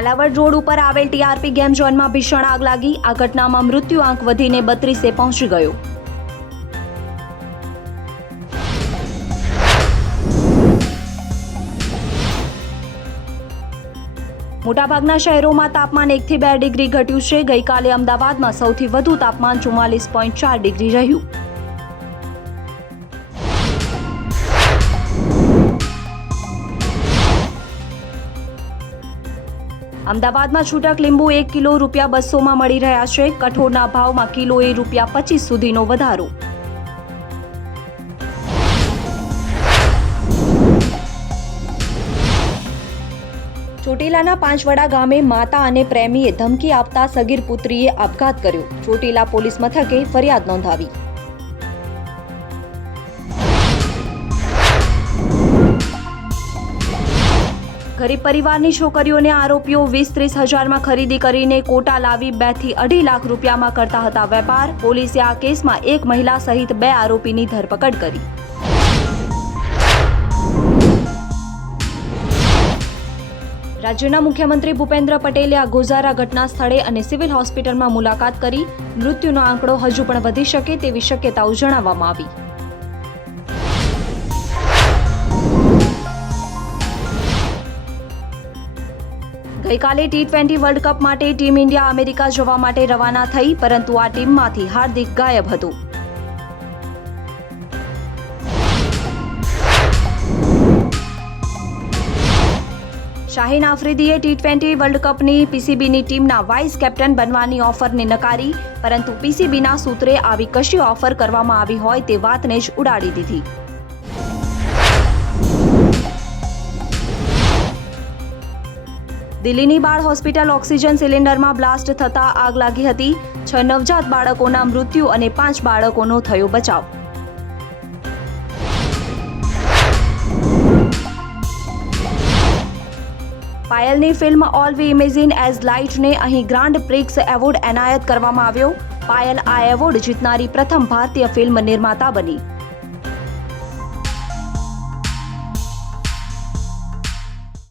Kalavad road ઉપર આવેલ TRP game ઝોનમાં ભીષણ આગ લાગી. આ ઘટનામાં મૃત્યુ આંક વધીને બત્રીસે પહોંચી ગયો. મોટાભાગના શહેરોમાં તાપમાન એકથી બે ડિગ્રી ઘટ્યું છે. ગઈકાલે અમદાવાદમાં સૌથી વધુ તાપમાન ચુમ્માલીસ પોઈન્ટ ચાર ડિગ્રી રહ્યું. અમદાવાદમાં છૂટક લીંબુ એક કિલો રૂપિયા બસોમાં મળી રહ્યા છે. કઠોળના ભાવમાં કિલોએ રૂપિયા પચીસ સુધીનો વધારો. ચોટીલાના પાંચવડા ગામે માતા અને પ્રેમીએ ધમકી આપતા સગીર પુત્રીએ આપઘાત કર્યો. ચોટીલા પોલીસ મથકે ફરિયાદ નોંધાવી. ગરીબ પરિવારની છોકરીઓને આરોપીઓ વીસ ત્રીસ હજારમાં ખરીદી કરીને કોટા લાવી બેથી અઢી લાખ રૂપિયામાં કરતા હતા વેપાર. પોલીસે આ કેસમાં એક મહિલા સહિત બે આરોપીની ધરપકડ કરી. રાજ્યના મુખ્યમંત્રી ભૂપેન્દ્ર પટેલે આ ગોઝારા ઘટના સ્થળે અને સિવિલ હોસ્પિટલમાં મુલાકાત કરી. મૃત્યુનો આંકડો હજુ પણ વધી શકે તેવી શક્યતાઓ જણાવવામાં આવી. ગઈકાલે ટી ટ્વેન્ટી વર્લ્ડ કપ માટે ટીમ ઇન્ડિયા અમેરિકા જવા માટે રવાના થઈ, પરંતુ આ ટીમમાંથી હાર્દિક ગાયબ હતું. શાહીન આફ્રિદીએ ટી ટ્વેન્ટી વર્લ્ડ કપની પીસીબીની ટીમના વાઇસ કેપ્ટન બનવાની ઓફરને નકારી, પરંતુ પીસીબીના સૂત્રે આવી કશી ઓફર કરવામાં આવી હોય તે વાતને જ ઉડાડી દીધી. દિલ્હીની બાળ હોસ્પિટલ ઓક્સિજન સિલિન્ડરમાં બ્લાસ્ટ થતા આગ લાગી હતી. છ નવજાત બાળકોના મૃત્યુ અને પાંચ બાળકોનો થયો બચાવ. પાયલની film all we imagine as લાઇટને અહીં ગ્રાન્ડ પ્રિક્સ એવોર્ડ એનાયત કરવામાં આવ્યો. પાયલ આ એવોર્ડ જીતનારી પ્રથમ ભારતીય ફિલ્મ નિર્માતા બની.